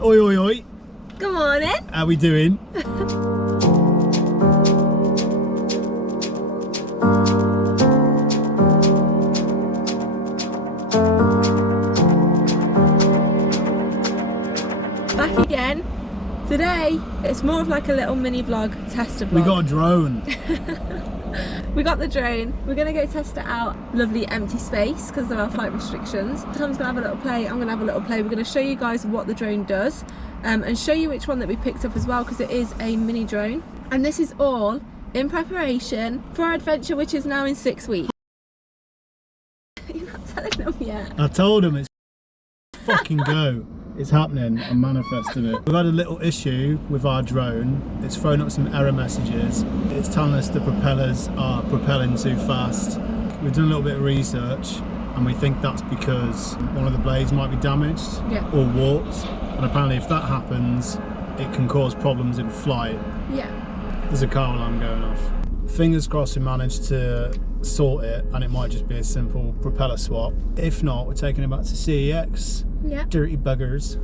Oi, oi, oi. Good morning. How we doing? Back again. Today, it's more of like a little mini vlog, tester vlog. We got a drone. We got the drone. We're going to go test it out. Lovely empty space because there are flight restrictions. Tom's going to have a little play. I'm going to have a little play. We're going to show you guys what the drone does and show you which one that we picked up as well because it is a mini drone. And this is all in preparation for our adventure, which is now in 6 weeks. You're not telling them yet. I told him it's fucking go. It's happening. I'm manifesting it. We've had a little issue with our drone. It's thrown up some error messages. It's telling us the propellers are propelling too fast. We've done a little bit of research and we think that's because one of the blades might be damaged or warped. And apparently if that happens, it can cause problems in flight. Yeah. There's a car alarm going off. Fingers crossed we managed to sort it and it might just be a simple propeller swap. If not, we're taking it back to CEX. Yeah. Dirty buggers.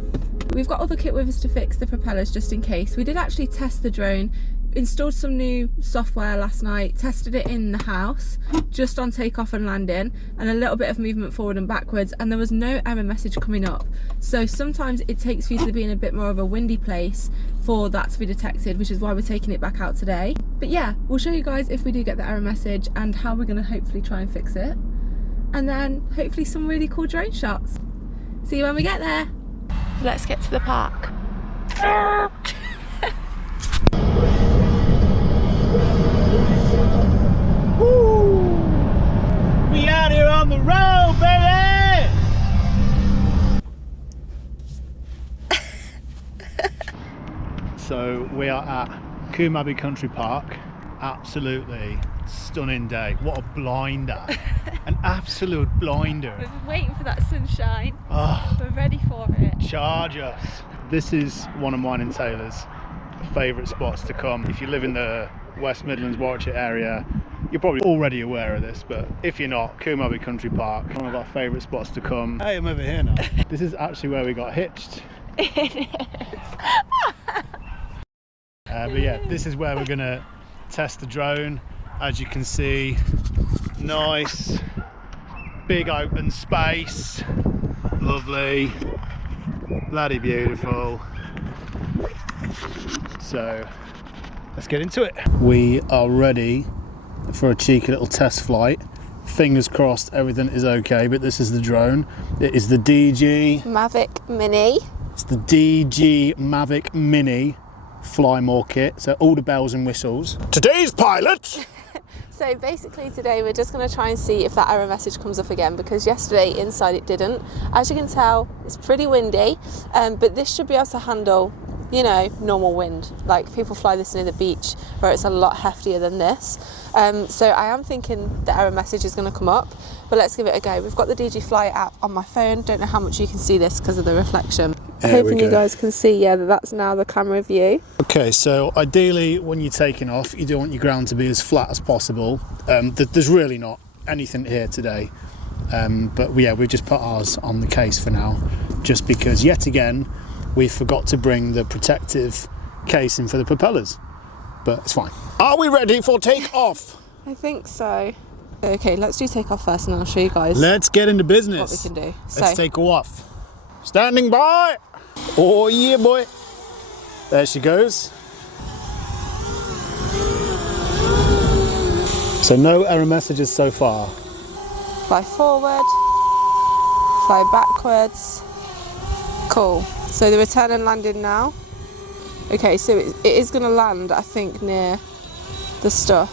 We've got other kit with us to fix the propellers just in case. We did actually test the drone, installed some new software last night, tested it in the house, just on takeoff and landing, and a little bit of movement forward and backwards, and there was no error message coming up. So sometimes it takes for you to be in a bit more of a windy place for that to be detected, which is why we're taking it back out today. But yeah, we'll show you guys if we do get the error message and how we're going to hopefully try and fix it. And then hopefully some really cool drone shots. See you when we get there. Let's get to the park. Woo! We out here on the road, baby! So we are at Quickshots Country Park. Absolutely stunning day. What a blinder. An absolute blinder. We've been waiting for that sunshine. Oh, We're ready for it. charge us. This is one of mine and Taylor's favourite spots to come. If you live in the West Midlands, Warwickshire area, you're probably already aware of this, but if you're not, Quickshots Country Park, one of our favourite spots to come. Hey, I'm over here now. This is actually where we got hitched. It is. But yeah, this is where we're gonna test the drone. As you can see, nice big open space, lovely, bloody beautiful. So let's get into it. We are ready for a cheeky little test flight. Fingers crossed everything is okay, but this is the drone. It is the DJI Mavic Mini. It's the DJI Mavic Mini Fly More kit, so all the bells and whistles. Today's pilot! So basically today we're just going to try and see if that error message comes up again, because yesterday inside it didn't. As you can tell, it's pretty windy, but this should be able to handle, you know, normal wind. Like people fly this near the beach where it's a lot heftier than this. So I am thinking the error message is going to come up, but let's give it a go. We've got the DJI Fly app on my phone. Don't know how much you can see this because of the reflection. Hoping you guys can see, yeah, that's now the camera view. Okay, so ideally when you're taking off, you do want your ground to be as flat as possible. There's really not anything here today, but yeah, we've just put ours on the case for now, just because yet again we forgot to bring the protective casing for the propellers, but it's fine. Are we ready for takeoff? I think so. Okay, let's do takeoff first and I'll show you guys Let's get into business. what we can do. Let's take off. Standing by. Oh yeah, boy. There she goes. So no error messages so far. Fly forward, fly backwards. Cool. So the return and landing now. Okay, so it is going to land, I think, near the stuff.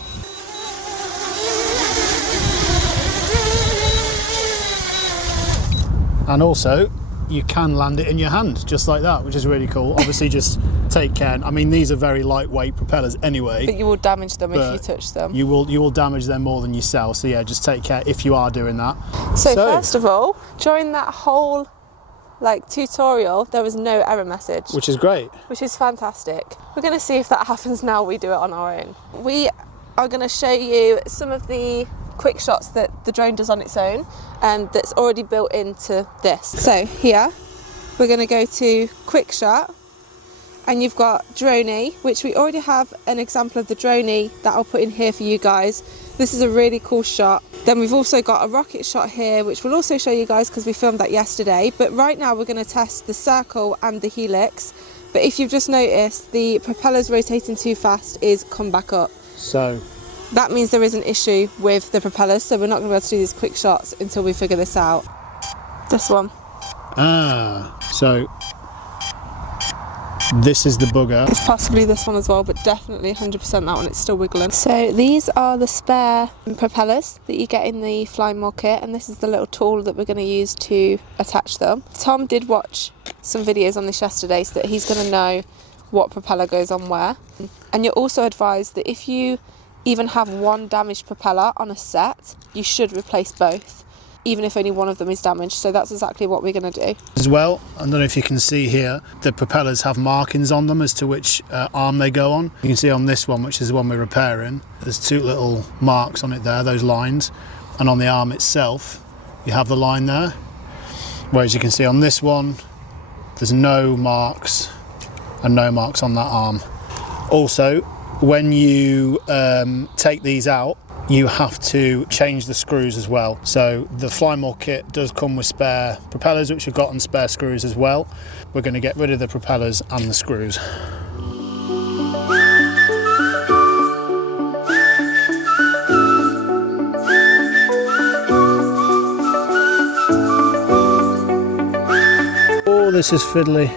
And also, you can land it in your hand, just like that, which is really cool. Obviously, just take care. I mean, these are very lightweight propellers anyway. But you will damage them if you touch them. You will damage them more than you sell. So yeah, just take care if you are doing that. So first of all, during that whole tutorial, there was no error message. Which is great. Which is fantastic. We're going to see if that happens now we do it on our own. We are going to show you some of the quick shots that the drone does on its own, and that's already built into this. So here we're going to go to Quickshot, and you've got Droney, which we already have an example of the Droney that I'll put in here for you guys. This is a really cool shot. Then we've also got a rocket shot here, which we'll also show you guys because we filmed that yesterday. But right now we're going to test the circle and the helix. But if you've just noticed, the propeller's rotating too fast is come back up. So that means there is an issue with the propellers, so we're not going to be able to do these quick shots until we figure this out. This one. So this is the bugger. It's possibly this one as well, but definitely 100% that one, it's still wiggling. So these are the spare propellers that you get in the Fly More kit, and this is the little tool that we're going to use to attach them. Tom did watch some videos on this yesterday, so that he's going to know what propeller goes on where. And you're also advised that if you even have one damaged propeller on a set, you should replace both, even if only one of them is damaged. So that's exactly what we're going to do. As well, I don't know if you can see here, the propellers have markings on them as to which arm they go on. You can see on this one, which is the one we're repairing, there's two little marks on it there, those lines. And on the arm itself, you have the line there. Whereas you can see on this one, there's no marks and no marks on that arm. Also, when you take these out, you have to change the screws as well. So the Fly More kit does come with spare propellers, which we've got, and spare screws as well. We're going to get rid of the propellers and the screws. Oh, this is fiddly.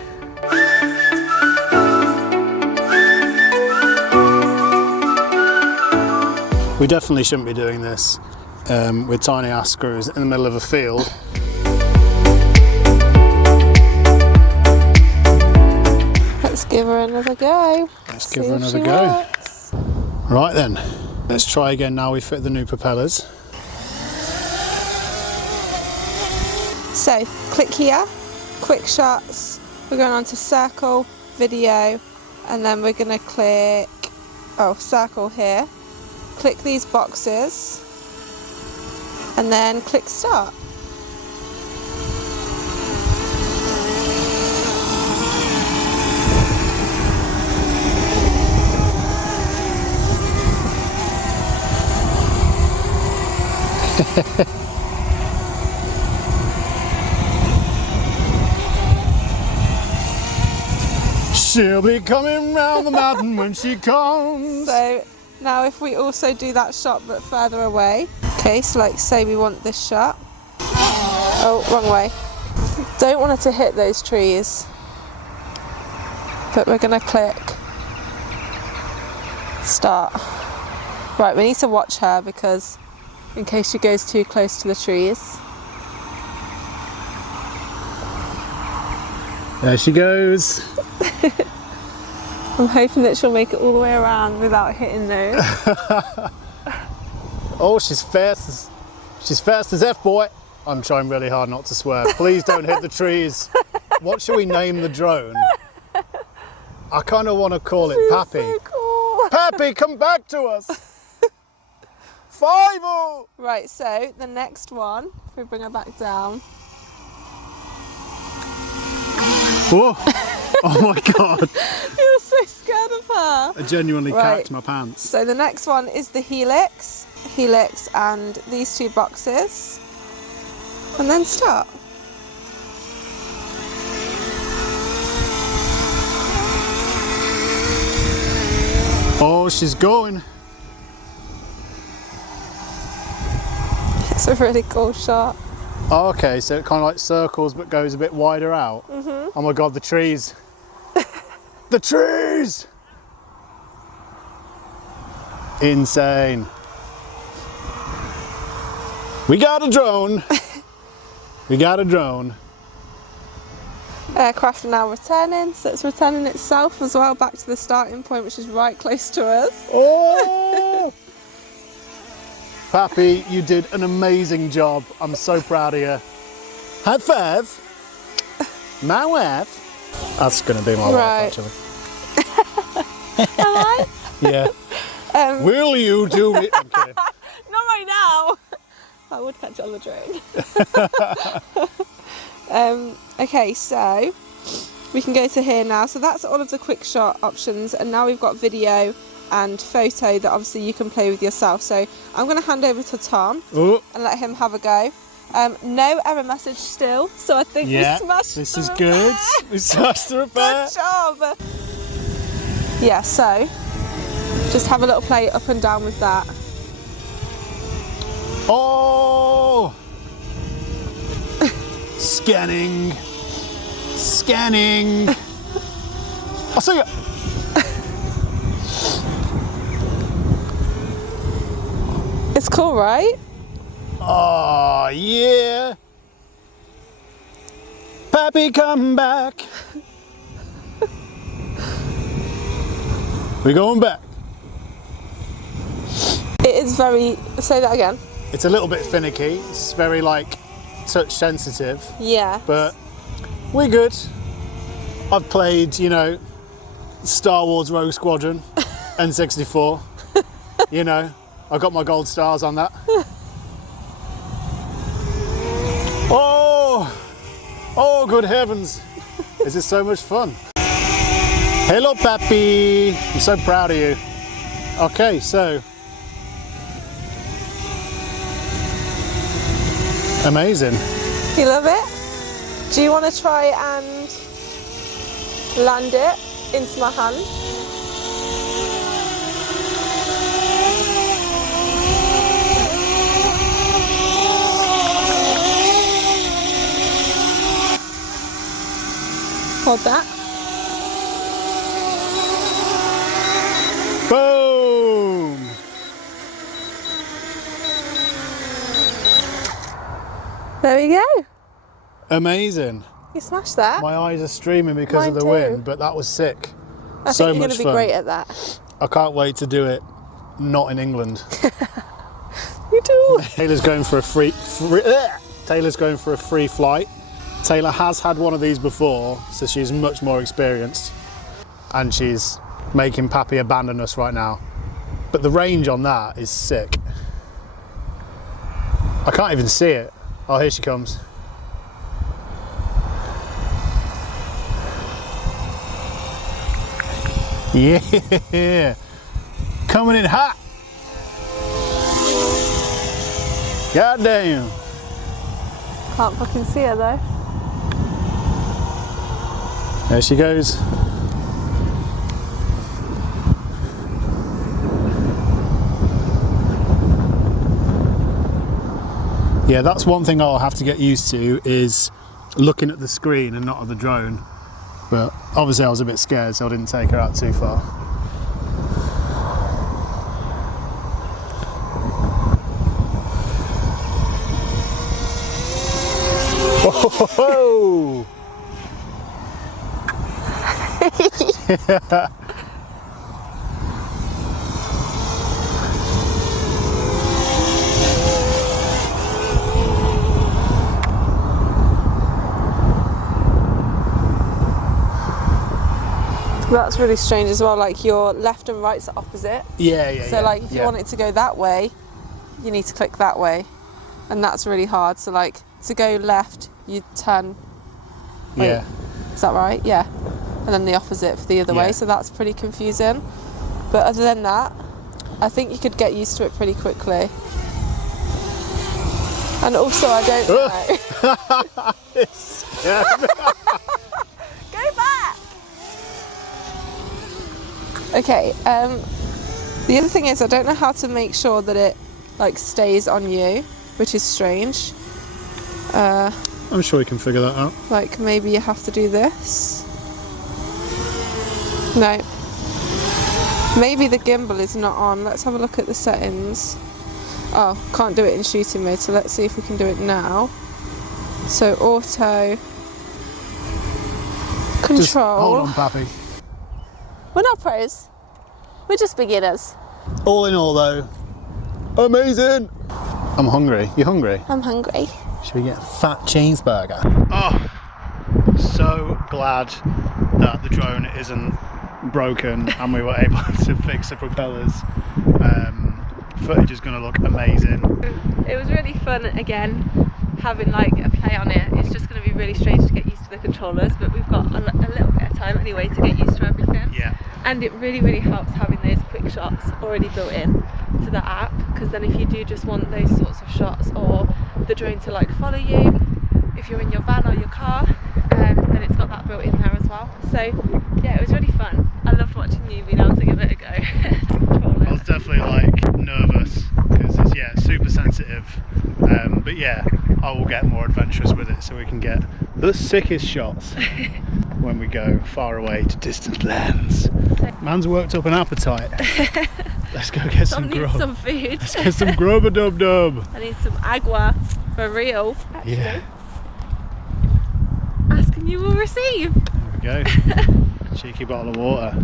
We definitely shouldn't be doing this with tiny ass screws in the middle of a field. Let's give her another go. Let's give her another go. Right then, let's try again now we fit the new propellers. So, click here, quick shots, we're going on to circle, video, and then we're going to click, circle here. Click these boxes and then click start. She'll be coming round the mountain when she comes. So now if we also do that shot but further away. Okay, so like say we want this shot. Oh, wrong way. Don't want it to hit those trees. But we're gonna click start. Right, we need to watch her because in case she goes too close to the trees. There she goes. I'm hoping that she'll make it all the way around without hitting those. Oh, she's fast as F, boy. I'm trying really hard not to swear. Please don't hit the trees. What should we name the drone? I kind of want to call it Pappy. So cool. Pappy, come back to us. 5-0. Right, so the next one, if we bring her back down. Whoa. Oh my God. You were so scared of her. I genuinely cacked my pants. So the next one is the helix. Helix and these two boxes. And then start. Oh, she's going. It's a really cool shot. Oh, okay, so it kind of like circles but goes a bit wider out. Oh my God, the trees. The trees! Insane. We got a drone. We got a drone. Aircraft are now returning, so it's returning itself as well back to the starting point, which is right close to us. Oh! Pappy, you did an amazing job. I'm so proud of you. High five. My wife. That's going to be my wife, actually. Am I? Yeah. Will you do it? I'm kidding. Not right now. I would catch on the drone. Okay, so we can go to here now. So that's all of the quick shot options, and now we've got video and photo that obviously you can play with yourself. So I'm going to hand over to Tom and let him have a go. No error message still, so I think we smashed this the is repair. good. We smashed the repair. Good job. Yeah, so just have a little play up and down with that. Oh! Scanning. Scanning. I'll see ya. It's cool, right? Oh, yeah. Pappy, come back. We're going back. It is very, say that again. It's a little bit finicky. It's very like touch sensitive. Yeah. But we're good. I've played, you know, Star Wars Rogue Squadron, N64. You know, I got my gold stars on that. Oh, good heavens. This is so much fun. Hello, Pappy. I'm so proud of you. Okay, so. Amazing. You love it? Do you want to try and land it into my hand? Hold that. Boom! There we go. Amazing. You smashed that. My eyes are streaming because of the wind, but that was sick. I so think you're much going to be fun. great at that. I can't wait to do it. Not in England. You too. Taylor's going for a Taylor's going for a free flight. Taylor has had one of these before, so she's much more experienced, and she's making Pappy abandon us right now. But the range on that is sick. I can't even see it. Oh, here she comes. Yeah, coming in hot. God damn. Can't fucking see her though. There she goes. Yeah, that's one thing I'll have to get used to, is looking at the screen and not at the drone. But obviously I was a bit scared, so I didn't take her out too far. Oh! Yeah. That's really strange as well, like your left and right's opposite. Yeah. So like if you want it to go that way, you need to click that way. And that's really hard. So like to go left, you turn. Wait, yeah. Is that right? Yeah. And then the opposite for the other way. So that's pretty confusing. But other than that, I think you could get used to it pretty quickly. And also I don't know. Go back! Okay, the other thing is I don't know how to make sure that it like stays on you, which is strange. I'm sure we can figure that out. Like maybe you have to do this. No. Maybe the gimbal is not on. Let's have a look at the settings. Oh, can't do it in shooting mode, so let's see if we can do it now. So auto control. Just hold on, Pappy. We're not pros. We're just beginners. All in all though, amazing. I'm hungry. You hungry? I'm hungry. Should we get a fat cheeseburger? Oh, so glad that the drone isn't broken and we were able to fix the propellers. Footage is going to look amazing. It was really fun again. having like a play on it. It's just going to be really strange to get used to the controllers, but we've got a little bit of time anyway to get used to everything. Yeah. And it really helps having those quick shots already built in to the app, because then if you do just want those sorts of shots, or the drone to like follow you if you're in your van or your car, then it's got that built in there as well. So yeah, it was really fun. I loved watching you being able to give it a go. I was definitely like nervous because it's super sensitive, but yeah, I will get more adventurous with it so we can get the sickest shots when we go far away to distant lands. Man's worked up an appetite. Let's go get some grub. Need some food. Let's get some grub-a-dub-dub. I need some agua for real. Actually. Yeah. Ask and you will receive. There we go. Cheeky bottle of water.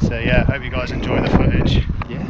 So yeah, hope you guys enjoy the footage. Yeah.